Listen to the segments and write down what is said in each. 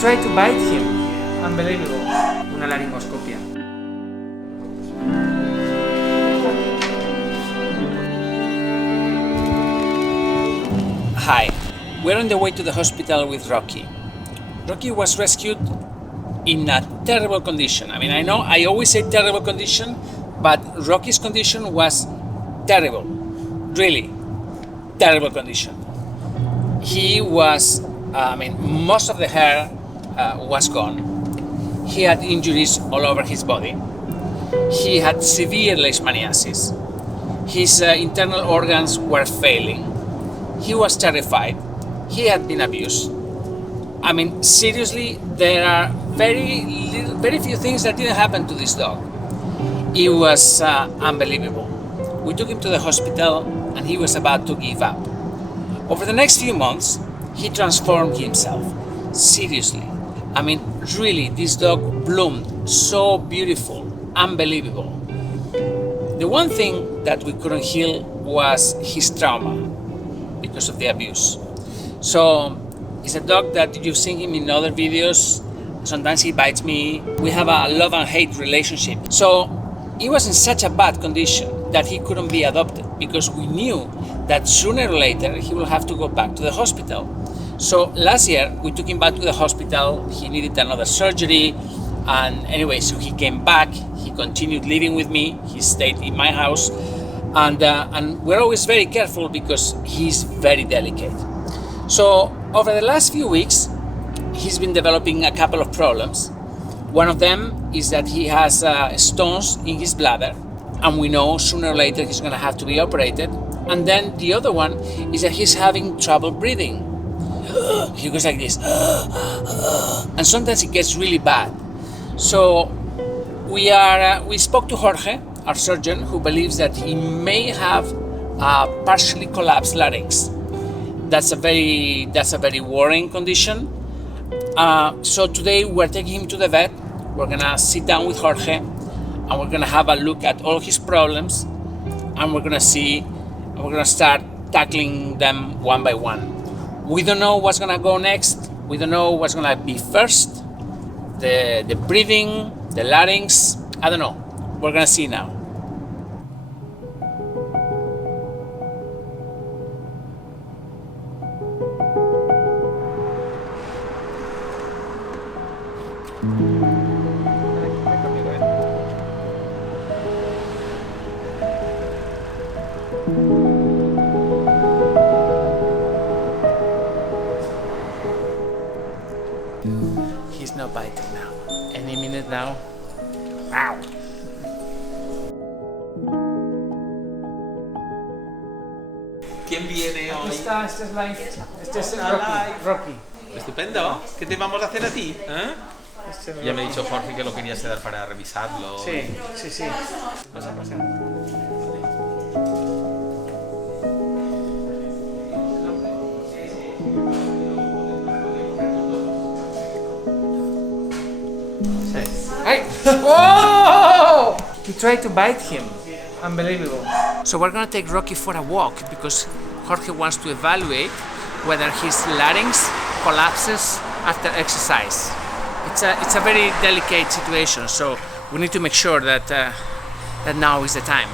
tried to bite him. Unbelievable. Una laringoscopia. Hi, we're on the way to the hospital with Rocky. Rocky was rescued in a terrible condition. I mean, I know I always say terrible condition, but Rocky's condition was terrible. Really, terrible condition. He was, most of the hair was gone. He had injuries all over his body. He had severe leishmaniasis. His internal organs were failing. He was terrified. He had been abused. I mean, seriously, there are very few things that didn't happen to this dog. It was unbelievable. We took him to the hospital and he was about to give up. Over the next few months, he transformed himself. Seriously. I mean, really, this dog bloomed. So beautiful. Unbelievable. The one thing that we couldn't heal was his trauma because of the abuse. So, it's a dog that you've seen him in other videos. Sometimes he bites me. We have a love and hate relationship. So, he was in such a bad condition that he couldn't be adopted because we knew that sooner or later he will have to go back to the hospital. So last year we took him back to the hospital. He needed another surgery, and anyway, so he came back. He continued living with me. He stayed in my house, and we're always very careful because he's very delicate. So over the last few weeks, he's been developing a couple of problems. One of them is that he has stones in his bladder, and we know sooner or later he's going to have to be operated. And then the other one is that he's having trouble breathing. He goes like this, and sometimes it gets really bad. So we spoke to Jorge, our surgeon, who believes that he may have a partially collapsed larynx. That's a very worrying condition. So today we're taking him to the vet. We're gonna sit down with Jorge and we're gonna have a look at all his problems, and we're gonna start tackling them one by one. We don't know what's gonna go next. We don't know what's gonna be first. The breathing, the larynx, I don't know. We're gonna see now. He's not biting now. Any minute now. Wow. ¿Quién viene hoy? Este es Rocky. Estupendo. ¿Qué te vamos a hacer a ti? Ya me ha dicho Jorge que lo querías dar para revisarlo. Sí. Pasa. Hey! Whoa! He tried to bite him. Unbelievable. So we're gonna take Rocky for a walk because Jorge wants to evaluate whether his larynx collapses after exercise. It's a very delicate situation, so we need to make sure that that now is the time.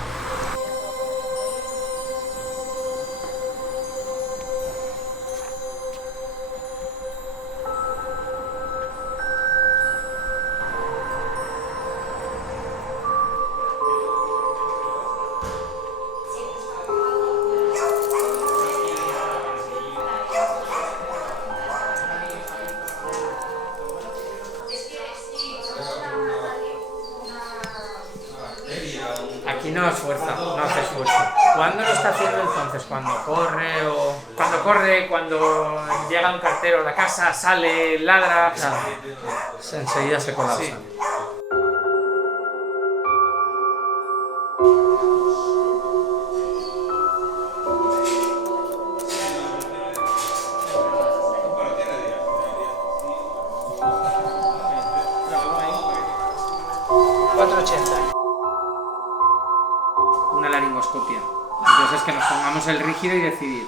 Aquí no esfuerza, no hace esfuerzo. ¿Cuándo lo está haciendo entonces? ¿Cuando corre o...? Cuando llega un cartero a la casa, sale, ladra... Claro. Enseguida se colapsa. Sí. Una laringoscopia. Entonces es que nos pongamos el rígido y decidir.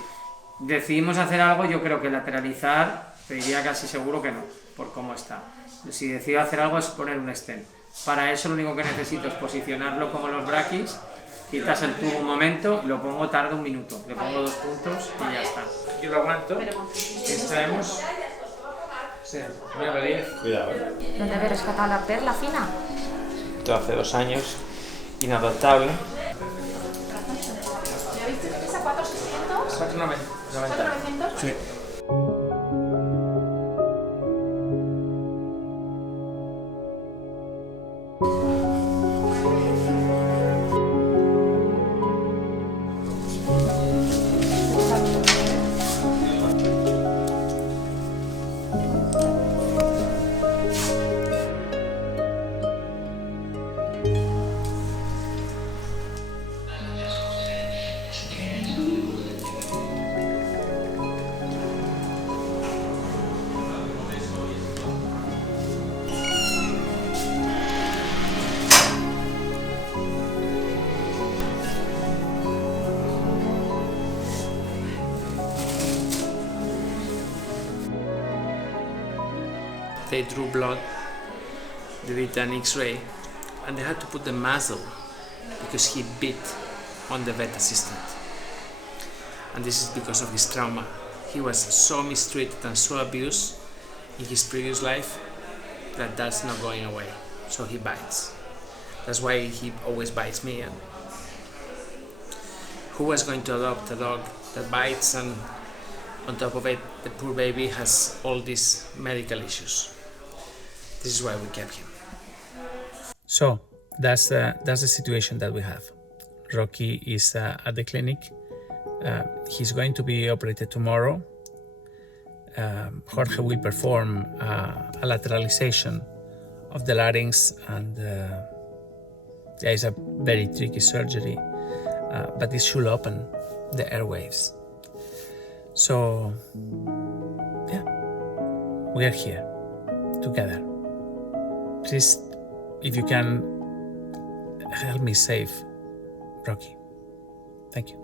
Decidimos hacer algo, yo creo que lateralizar, te diría casi seguro que no. por cómo está. Si decido hacer algo es poner un stent. Para eso lo único que necesito es posicionarlo como los braquis, quitas el tubo un momento, lo pongo, tarda 1 minuto, le pongo 2 puntos y ya está. Yo lo aguanto, extraemos. Sí, voy a pedir. Cuidado, ¿Dónde habéis rescatado la perla fina? Esto hace 2 años, inadaptable. ¿Ya viste que es a 4.600? 490. ¿4.900? Sí. They drew blood, they did an X-ray, and they had to put the muzzle because he bit on the vet assistant. And this is because of his trauma. He was so mistreated and so abused in his previous life that that's not going away. So he bites. That's why he always bites me. And who was going to adopt a dog that bites, and on top of it, the poor baby has all these medical issues? This is why we kept him. So that's the situation that we have. Rocky is at the clinic. He's going to be operated tomorrow. Jorge will perform a lateralization of the larynx, and there is a very tricky surgery, but this should open the airwaves. So, yeah, we are here together. Please, if you can, help me save Rocky. Thank you.